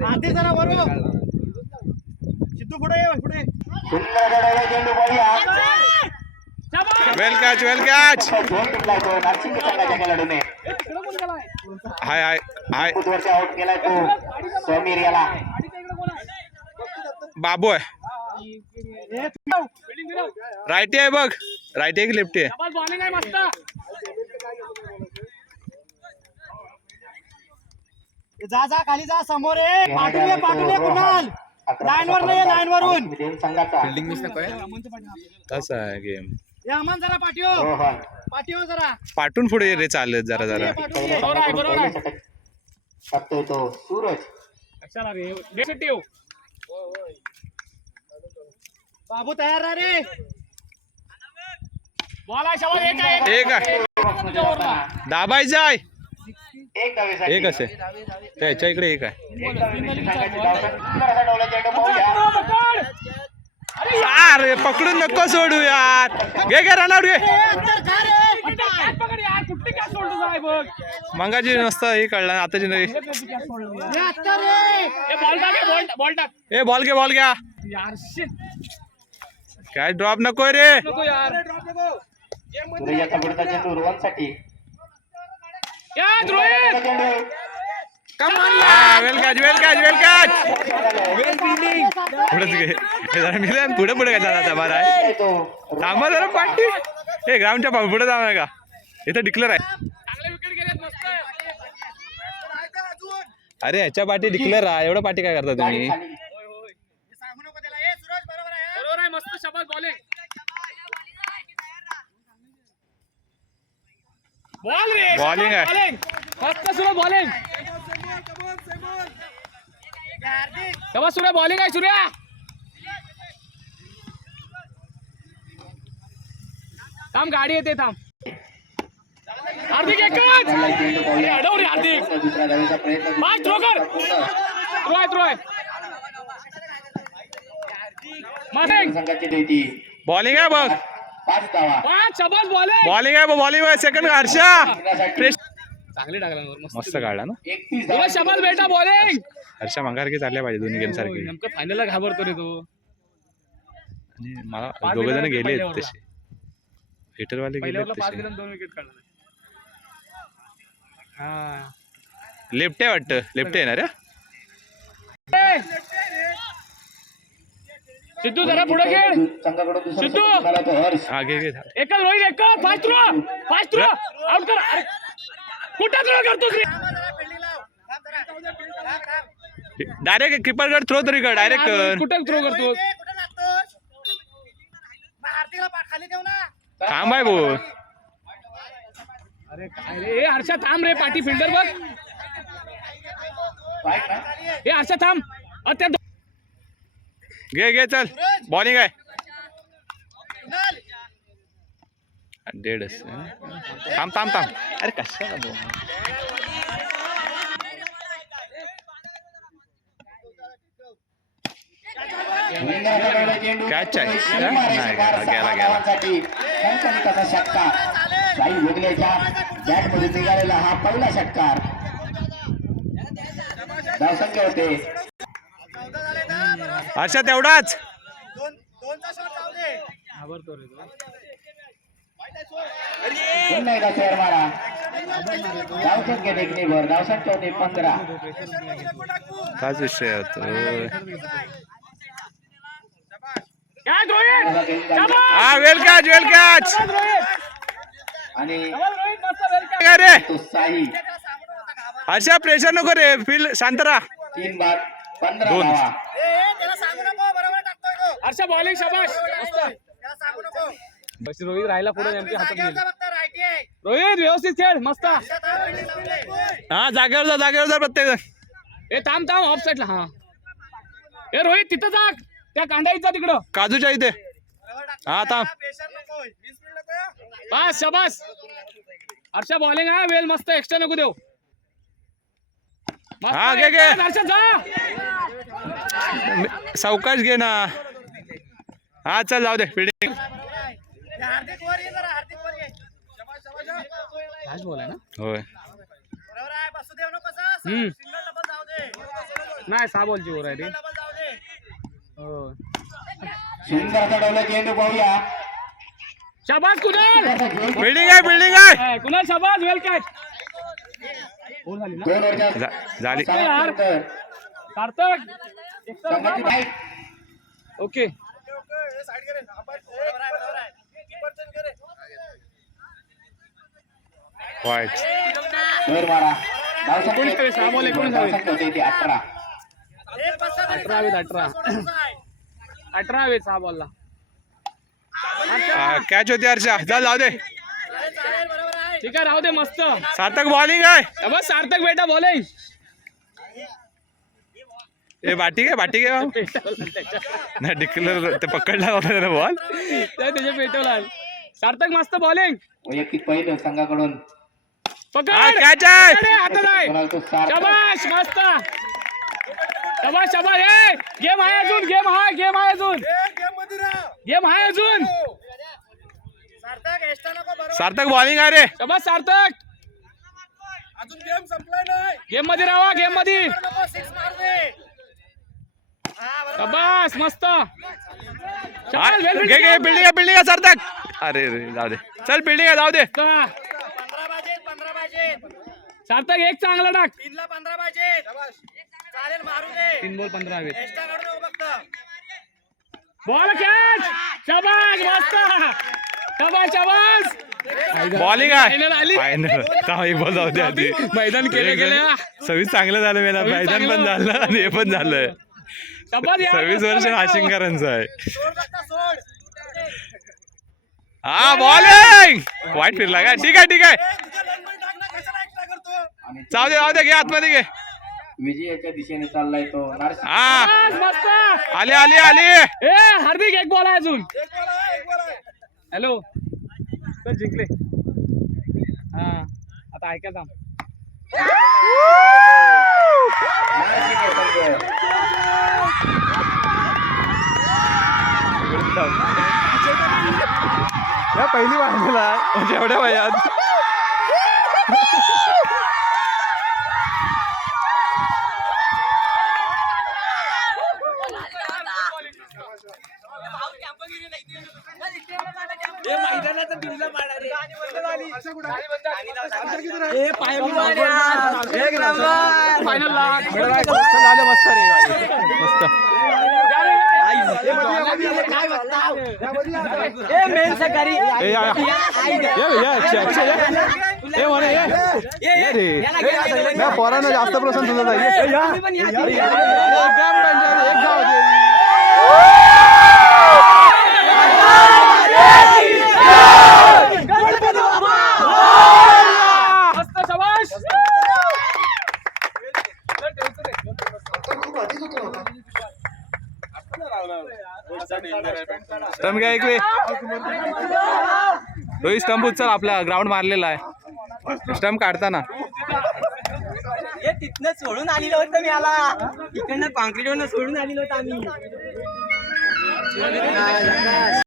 आधी जरा बरोबर सिद्धू पुढे पुढे वेल कॅच हाय हाय हाय बाबू आहे राईटी आहे बघ राईटी आहे की लेफ्टी आहे जा जा खाली जा समोर पाठवले कुणाल लाईन वर नाही लाईन वरून फिल्डिंग मिस नको तसं आहे गेम अमन जरा पाठीव जरा पाठून पुढे रे चालत जरा जरा तो सूरज बाबू तयार रहा रे एक आहे दाबायचं आहे एक असे त्याच्या इकडे एक आहे अरे पकडून नको सोडू यार घे रनआउट घे मंगाची नसतं हे कळलं आताची नाही ए बॉल घ्या काय ड्रॉप नको रे वेल कॅच पुढे काय जाता बरं आहे थांबा जरा पाठी हे ग्राउंडच्या पुढे जाणार का इथं डिक्लेअर आहे अरे ह्याच्या पाठी डिक्लेअर आहे एवढं पाठी काय करता तुम्ही बॉलिंग आहे सूर्या बॉलिंग आहे सूर्या थांब गाडी येते थांब हार्दिक एकच अडव रे हार्दिक पाच थ्रो कर थ्रो बॉलिंग आहे बघ बॉलिंग आहे सेकंड हर्षा चांगली टाकला मस्त काढला ना शबाज बेटा बॉलिंग हर्षा मंगारकी चालल्या पाहिजे दोन्ही गेम सारखी नेमकं फायनलला घाबरतो रे तो मला दोघ जण गेले तसे हिटरवाले गेले दोन विकेट काढले लेफ्ट आहे वाटतं लेफ्ट आहे ना रे सिद्धू जरा पुढे खेळ सिद्धू हा घे एकच रोहित एकच फास्ट थ्रो आउट कर अरे कुठं थ्रो करतोस रे डायरेक्ट कीपर थ्रो तरी कर डायरेक्ट कुठं थ्रो करतोस थांब आहे भाऊ अरे काय रे हर्षा थांब रे पाठी फिल्डर बघ हे हर्षा थांब त्या घे चल बॉलिंग आहे डेड थांब अरे कशाला कॅच आहे गेला हा पहिला षटकार धावसंख्या होते अच्छा तेवढाच पुन्हा एकदा चेअर मारा धावसंख्या देखणीवर धावसंख्या होते 15 काच विषय होतो हा वेल कॅच आणि अरे तो साई अशा प्रेशर नको रे फील शांत राहा 3 बाद 15 दोन. धावा हर्षा बॉलिंग शाबाश बस रोहित राहिला पुढे नेमकी हातात गेली रोहित व्यवस्थित खेळ मस्त हा जागेवर जा प्रत्येक जण ए थांब ऑफ साईडला हा ए रोहित तिथं जा त्या कांदाईचा तिकडं काजूच्या इथे हा थांब बस शाबास हर्षा बॉलिंग आहे वेल मस्त एक्स्ट्रा नको देऊ हा घे हर्षा जा सावकाश घे ना हा चल जाऊ दे फिल्डिंग बोलाय ना होय नाही 6 बॉलची ओव्हर आहे रे. डबल जाऊ दे. हो. सुंदर असा डवला चेंडू पाहूया. शाबास कुणाल. बिल्डिंग आहे कुणाल शाबास वेल कॅच. बोल झाली ना. 2 ओव्हरच्या झाली. समाप्तीनंतर सार्थक. संघाची धाव. ओके. साईड करे. बरोबर आहे. कीपर चेंज करे. वाईट. जोर मारा. धावसंख्या कोणी करे? 6 बॉल 19 धावसंख्या होते ती 18. एक बस्ता तरी 18 वेत 18. 18 वेत 6 बॉलला. कॅच होती हर्षा. चल जाऊ दे. चालेल बरोबर आहे. ठीक आहे राहू दे मस्त. सार्थक बॉलिंग आहे. बस सार्थक बेटा बॉलिंग. ए बाटी घे भाऊ. नाही डिक्लेअर ते पकडला होता त्याला बॉल. त्याच्या पेटवला. सार्थक मस्त बॉलिंग. वैयक्तिक पहिलं संघाकडून पकड. कॅच आहे. आता नाही. रोनाल्डो सार्थक. शाबाश मस्त. शाबाश शाबाश. ए गेम आहे अजून. गेम आहे अजून. गेम आहे अजून. सार्थक एक्स्ट्रा नको बरोबर. सार्थक बॉलिंग आहे रे. शाबाश सार्थक. अजून गेम संपला नाही. गेम मध्ये राहा. गेम मध्ये. नको 6 मार दे. हा बरोबर. शाबाश मस्त. शाबास, well घे घे बिल्डिंग आहे सार्थक. अरे रे जाऊ दे. चल बिल्डिंग आहे जाऊ दे. 15 पाहिजे. सार्थक एक चांगला टाक. 3 ला 15 पाहिजे. चालेल मारू दे. 3 बॉल 15 हवेत. एक्स्ट्रा काढू नको फक्त. Ball catch. शाबाश मस्त. शाबाश. बॉलिंग आहे. Final आली. फायनल. एक बॉल जाऊ दे आधी. मैदान केलं. सर्विस चांगलं झालं मला. मैदान पण झालं आणि हे पण झालं. शाबास यार. 26 वर्ष नाशिंकरांचं आहे. सोड फक्त सोड. हा बॉलिंग. वाईट फिरला का. ठीक आहे तुझ्या लाईनमध्ये टाक ना. कशाला एक्स्ट्रा करतो. आणि जाऊ दे घे आतमध्ये घे. विजयाच्या दिशेने चाललाय तो नार्सिक. हा शाबास, मस्त. आली ए हार्दिक एक बॉल आहे अजून. एक बॉल आहे. हॅलो चल जिंकले. हा आता ऐका थांब. नार्सिक हे संघ. पहिली बांधला म्हणजे एवढ्या वयात. झालं मस्त रे. मस्त. पोरांना जास्त प्रसन्न तुझं मस्त शाबाश. स्टंप घ्या इकडे. रोहित स्टंप उचल. आपला ग्राउंड मारलेला आहे. स्टंप काढताना तिथनं सोडून आलेलो होतं मी आला. इकडनं कॉन्क्रीट वरनं सोडून आलेलो होतं आम्ही.